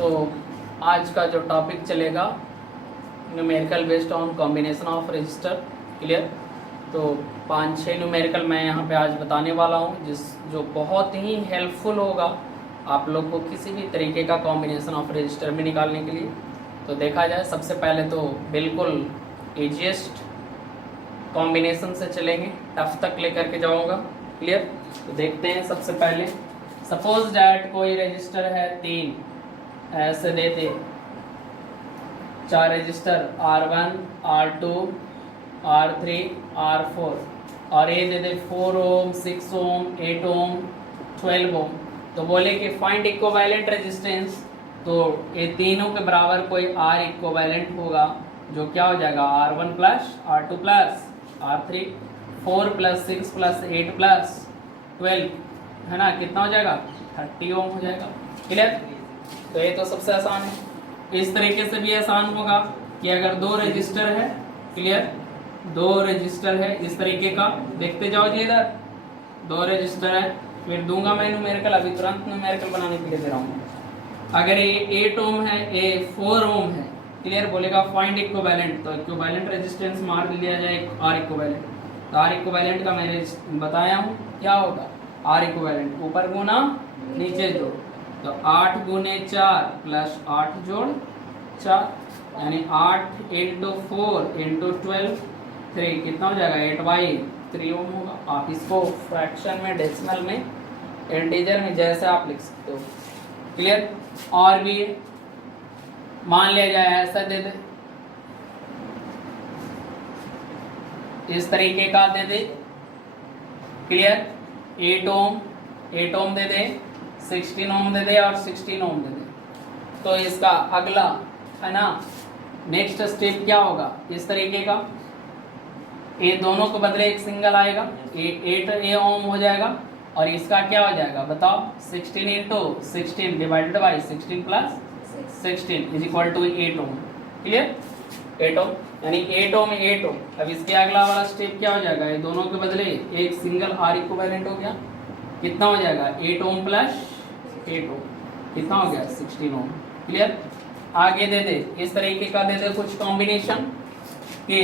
तो आज का जो टॉपिक चलेगा numerical based on combination of register. Clear. तो 5-6 न्यूमेरिकल मैं यहाँ पे आज बताने वाला हूँ जो बहुत ही हेल्पफुल होगा आप लोग को किसी भी तरीके का कॉम्बिनेशन ऑफ रजिस्टर में निकालने के लिए। तो देखा जाए, सबसे पहले तो बिल्कुल ईजीएस्ट कॉम्बिनेशन से चलेंगे, टफ तक लेकर के जाऊँगा। क्लियर। तो देखते हैं, सबसे पहले सपोज डैट कोई रजिस्टर है 3, ऐसे देते 4 register R1, R2, R3, R4 और ये दे दे 4 ओम, 6 ओम, 8 ओम, 12 ओम। तो बोले कि फाइंड इक्विवेलेंट रेजिस्टेंस, तो ये तीनों के बराबर कोई R इक्विवेलेंट होगा, जो क्या हो जाएगा R1 plus R2 plus R3, 4 plus 6 plus 8 plus 12, है ना, कितना हो जाएगा 30 ओम हो जाएगा। क्लियर। तो ये तो सबसे आसान है। इस तरीके से भी आसान होगा कि अगर 2 रजिस्टर है, क्लियर, 2 रजिस्टर है इस तरीके का, देखते जाओ जी, इधर 2 रजिस्टर है, फिर दूंगा मैं न्यूमेरिकल, अभी तुरंत न्यूमेरिकल बनाने के लिए दे रहा हूँ। अगर ये 8 ओम है, ये 4 ओम है, क्लियर, बोलेगा फाइंड इक्विवेलेंट, तो इक्विवेलेंट रेजिस्टेंस मार लिया जाए R इक्विवेलेंट। तो R इक्विवेलेंट का मैंने बताया हूँ क्या होगा, R इक्विवेलेंट ऊपर गुना नीचे जोड़, तो 8 गुने 4 प्लस 8 जोड़ 4, यानी 8 इंटू 4 इंटू 12 3, कितना हो जाएगा 8/3 ओम होगा। आप इसको फ्रैक्शन में, डेसिमल में, इंटीजर में जैसे आप लिख सकते हो। क्लियर। और भी मान लिया जाए ऐसा दे दे, इस तरीके का दे दे। क्लियर। 8 ओम दे दे, 16 ओम दे दे और 16 ओम दे दे। तो इसका अगला, है ना, नेक्स्ट स्टेप क्या होगा, इस तरीके का, ये दोनों को बदले एक सिंगल आएगा, ये 8 ओम हो जाएगा और इसका क्या हो जाएगा बताओ, 16 into 16 divided by 16 plus 16 is equal to 8 ohm. Clear. 8 ohm, यानी 8 ओम 8 ओम। अब इसके अगला वाला स्टेप क्या हो जाएगा, ये दोनों के बदले एक सिंगल R इक्विवेलेंट हो गया, कितना हो जाएगा 8 ओम प्लस 8 ओम, कितना हो गया 16 ओम। क्लियर। आगे दे दे इस तरीके का, दे दे कुछ कॉम्बिनेशन कि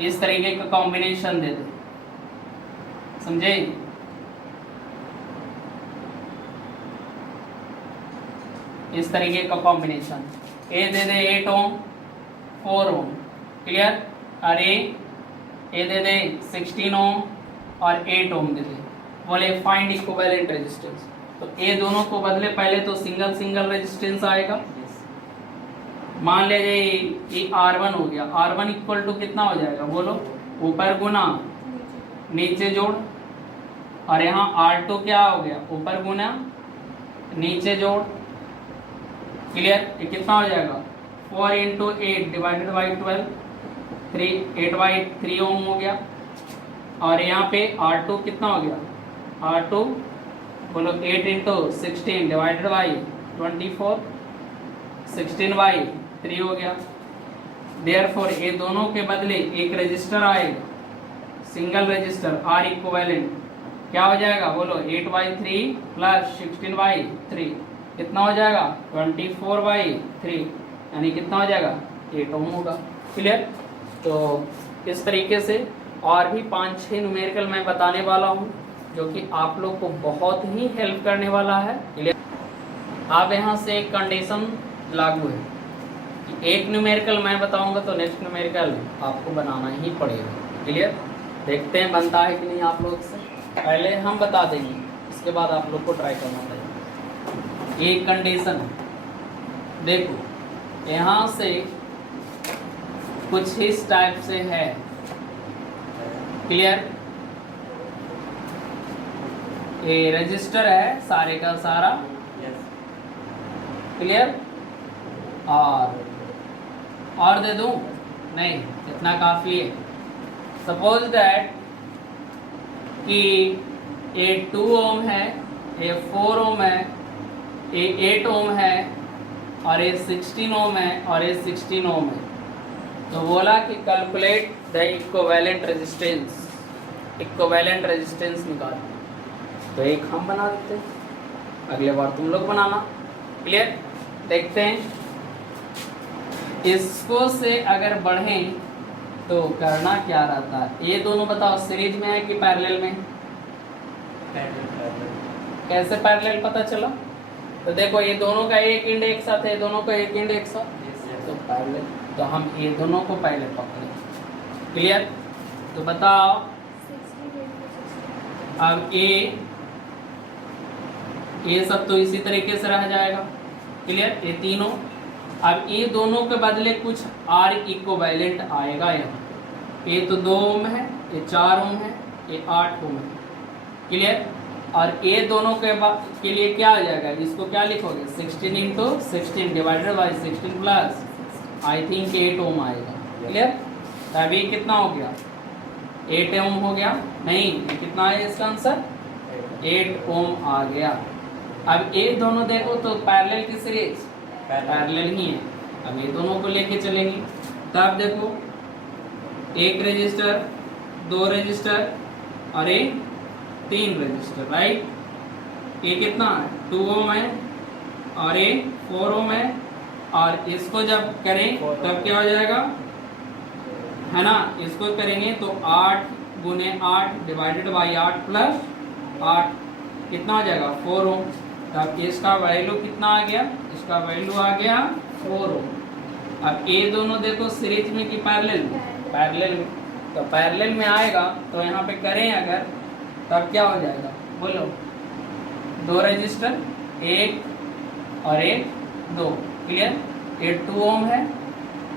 इस तरीके का कॉम्बिनेशन दे दे, समझे। इस तरीके का कॉम्बिनेशन, ए दे दे 8 ओम 4 ओम। क्लियर। और ए दे दे 16 ओम और 8 ओम दे दे, बोले फाइंड इक्विवेलेंट रेजिस्टेंस। तो ये दोनों को बदले पहले तो सिंगल सिंगल रेजिस्टेंस आएगा। मान लीजिए ये R1 हो गया, R1 इक्वल टू कितना हो जाएगा बोलो, ऊपर गुना नीचे जोड़, और यहाँ R2 क्या हो गया, ऊपर गुना नीचे जोड़। क्लियर। ये कितना हो जाएगा 4 इंटू 8 डिवाइडेड बाई 12, 8/3 ओम हो गया। और यहाँ पे R2 कितना हो गया, R2 बोलो 8 इंटू 16 डिवाइडेड बाई 24, 16/3 हो गया। देयरफॉर ये दोनों के बदले एक रजिस्टर आएगा, सिंगल रजिस्टर R इक्विवेलेंट, क्या हो जाएगा बोलो 8/3 प्लस 16/3, कितना हो जाएगा 24/3, यानी कितना हो जाएगा 8 ओम होगा। क्लियर। तो इस तरीके से और भी 5-6 न्यूमेरिकल मैं बताने वाला हूँ, जो कि आप लोग को बहुत ही हेल्प करने वाला है। क्लियर। अब यहाँ से एक कंडीशन लागू है कि एक न्यूमेरिकल मैं बताऊंगा तो नेक्स्ट न्यूमेरिकल आपको बनाना ही पड़ेगा। क्लियर। देखते हैं बनता है कि नहीं आप लोग से, पहले हम बता देंगे, इसके बाद आप लोग को ट्राई करना पड़ेगा। एक कंडीशन देखो, यहाँ से कुछ इस टाइप से है। क्लियर। ये रजिस्टर है सारे का सारा। क्लियर। और दे दूं, नहीं, इतना काफी है। सपोज दैट कि ये 2 ओम है, ये 4 ओम है, ये 8 ओम है और ये 16 ओम है और ये 16 ओम है। तो बोला कि calculate the equivalent resistance, equivalent resistance निकाल। तो एक हम बना देते हैं, अगले बार तुम लोग बनाना। क्लियर? देखते हैं इसको से अगर बढ़ें तो करना क्या रहता है। ये दोनों बताओ सीरीज में है कि पैरेलल में? कैसे पैरेलल पता चला? तो देखो ये दोनों का एक एंड एक साथ है, दोनों का एक एंड एक साथ, तो पैरेलल। तो हम ये दोनों को पहले पकड़े। क्लियर? तो बताओ अब ये सब तो इसी तरीके से रह जाएगा। क्लियर? ये तीनों। अब ये दोनों के बदले कुछ आर इक्विवेलेंट आएगा यहाँ। ये तो 2 ओम है, ये 4 ओम है, ये 8 ओम है। क्लियर? और ये दोनों के लिए क्या आ जाएगा? इसको क्या लिखोगे? 16 into 16 divided by 16 plus I think 8 ओम आएगा। क्लियर? तो अभी कितना हो गया? 8 ओम हो गया। नहीं, ये कितना है इसका आंसर? 8 ओम आ गया। अब ये दोनों देखो तो पैरेलल की सीरीज पैरेलल ही है। अब ये दोनों को लेके चलेंगे। तब देखो एक रजिस्टर, 2 रजिस्टर और एक 3 रजिस्टर, राइट? ये कितना है? 2 ओम है और ये 4 ओम है। और इसको जब करें तब क्या हो जाएगा, है ना? इसको करेंगे तो 8 गुने 8 डिवाइडेड बाई 8 प्लस 8 कितना हो जाएगा? 4 ओम। तब इसका वैल्यू कितना आ गया? इसका वैल्यू आ गया 4 ओम। अब ये दोनों देखो सीरीज में कि पैरेलल में? पैरेलल में। तो पैरेलल में आएगा तो यहाँ पे करें अगर, तब क्या हो जाएगा बोलो? 2 रजिस्टर, 1 और 1 2। क्लियर? ये 2 ओम है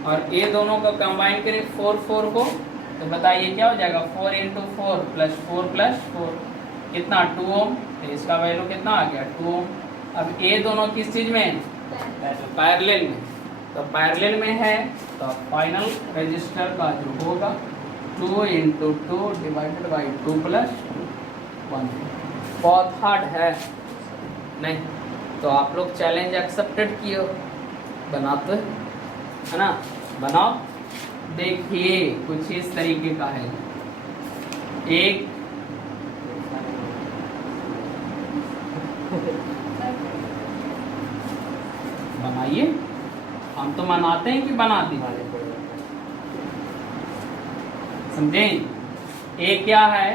और ये दोनों को कंबाइन करें 4 को, तो बताइए क्या हो जाएगा? 4 इंटू 4 प्लस 4 प्लस 4 कितना? 2 ओम। तो इसका वैल्यू कितना आ गया? 2 ओम। अब ये दोनों किस चीज में? पैरेलल में। तो पैरेलल में है तो फाइनल रजिस्टर का जो होगा 2 इंटू 2 डिवाइडेड बाई 2 प्लस 1। बहुत हार्ड है नहीं? तो आप लोग चैलेंज एक्सेप्टेड किए हो, बनाते है ना? बनाओ। देखिए कुछ इस तरीके का है। एक बनाइए, हम तो मनाते हैं कि बनाते हैं, समझे? ये क्या है?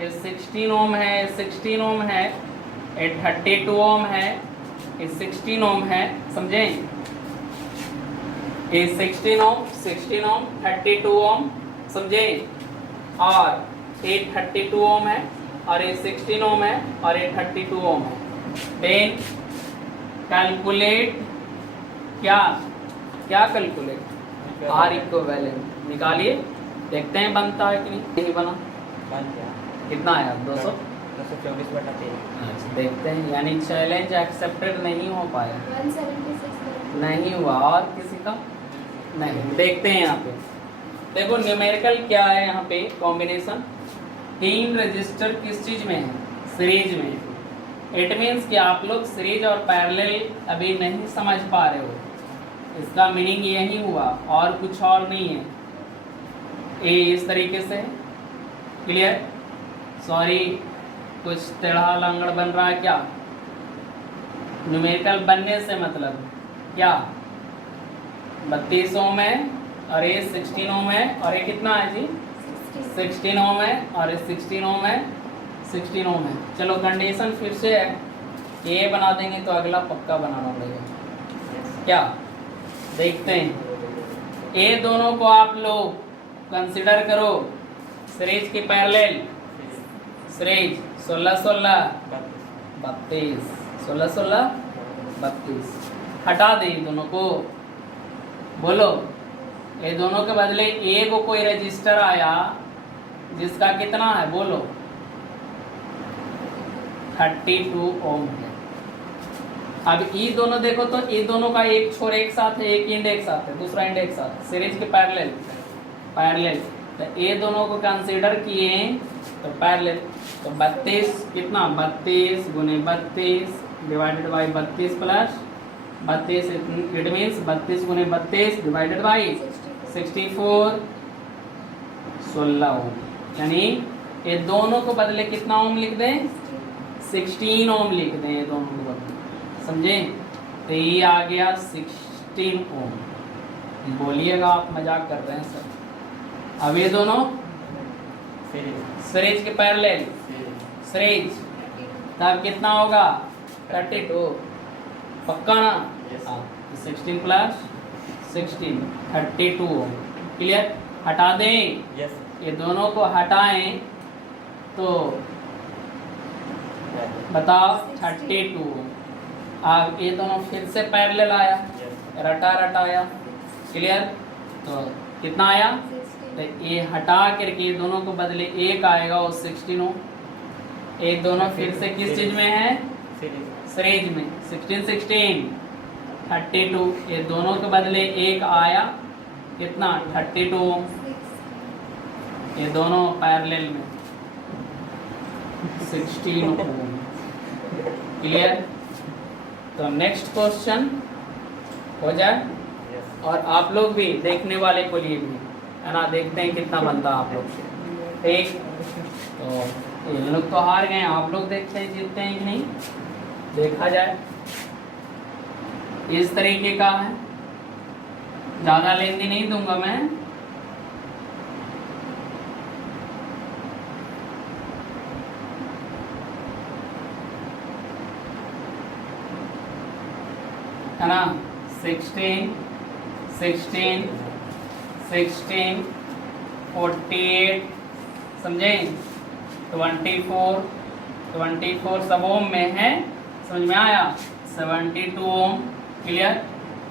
ये 16 ओम है, 16 ओम है, ये 32 ओम है, ये 16 ओम है, समझे? ये 16 ओम 32 ओम, समझे? और ये 32 ओम है और ये 16 ओम है और ये 32 ओम है। देन कैलकुलेट क्या कैलकुलेट? आर इक्विवेलेंट निकालिए, देखते हैं बनता है कि नहीं बना। कितना आया? 224/3। अच्छा देखते हैं, यानी चैलेंज एक्सेप्टेड नहीं हो पाया। 176 नहीं हुआ। और किसी का नहीं। देखते हैं यहाँ पे, देखो न्यूमेरिकल क्या है यहाँ पे? कॉम्बिनेशन 3 रजिस्टर किस चीज में है? सीरीज में। इट मीन्स कि आप लोग सीरीज और पैरेलल अभी नहीं समझ पा रहे हो। इसका मीनिंग यही हुआ और कुछ और नहीं है। ये इस तरीके से। क्लियर? सॉरी, कुछ टेढ़ा लंगड़ बन रहा है क्या? न्यूमेरिकल बनने से मतलब क्या? 32 ओम है और ये 16 ओम है और ये कितना है जी? 16 ओम है और ये 16 ओम है, 16 ओम है। चलो कंडीशन फिर से है, ये बना देंगे तो अगला पक्का बनाना पड़ेगा। क्या देखते हैं? ये दोनों को आप लोग कंसिडर करो सीरीज के पैरेलल। सीरीज 16-16 32, 16-16 32। हटा दे दोनों को। बोलो, ये दोनों के बदले एक कोई रजिस्टर आया जिसका कितना है? बोलो 32 ओम है। अब ये दोनों देखो तो ये दोनों का एक छोर एक साथ है, एक एंड एक साथ है, दूसरा एंड एक साथ, सीरीज के पैरेलल। तो ये दोनों को कंसीडर किए तो पैरेलल। तो 32 कितना? 32 गुने 32 divided by 32 plus 32। It means 32 गुने 32 डिवाइडेड बाई 64 16 ओम। यानी ये दोनों को बदले कितना ओम लिख दें? 16 ओम लिख दें ये दोनों को लगभग, समझे। तो ये आ गया 16 ओम। बोलिएगा आप मजाक कर रहे हैं सर। अब ये दोनों सीरीज के पैरेलल, सीरीज, तब कितना होगा 32, पक्का ना। 16 प्लस 16 32 ओम। क्लियर। हटा दें, ये दोनों को हटाएं तो बताओ 32। अब ये दोनों फिर से पैरेलल आया, रटा रटाया। क्लियर। तो कितना आया, तो ये हटा करके ये दोनों को बदले एक आएगा और 16 हो। ये दोनों फिर से किस चीज में है, सीरीज में। 16 16 32, ये दोनों के बदले एक आया, कितना 32। ये दोनों पैरेलल में 16 ओम। क्लियर। तो नेक्स्ट क्वेश्चन हो जाए, और आप लोग भी देखने वाले को लिए भी है ना, देखते हैं कितना बनता आप लोग से। ठीक, तो ये लोग तो हार गए, आप लोग देखते हैं जीतते हैं कि नहीं, देखा जाए। इस तरीके का है, ज्यादा लेंदी नहीं दूंगा मैं। है ना, 16 16 16 48, समझे। 24 24 सब ओम में है, समझ में आया। 72 ओम। क्लियर।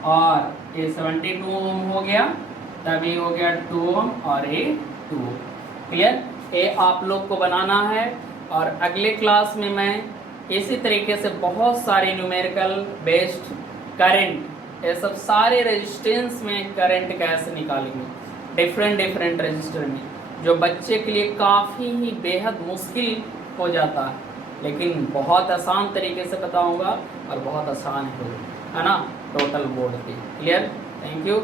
और ये 72 ओम हो गया, तब ये हो गया 2 ओम और ये 2। क्लियर। ये आप लोग को बनाना है, और अगले क्लास में मैं इसी तरीके से बहुत सारे न्यूमेरिकल बेस्ड करंट, ये सब सारे रेजिस्टेंस में करंट कैसे निकालेंगे डिफरेंट डिफरेंट रेजिस्टर में, जो बच्चे के लिए काफ़ी ही बेहद मुश्किल हो जाता है, लेकिन बहुत आसान तरीके से बताऊंगा और बहुत आसान है ना टोटल बोर्ड पे। क्लियर। Thank you.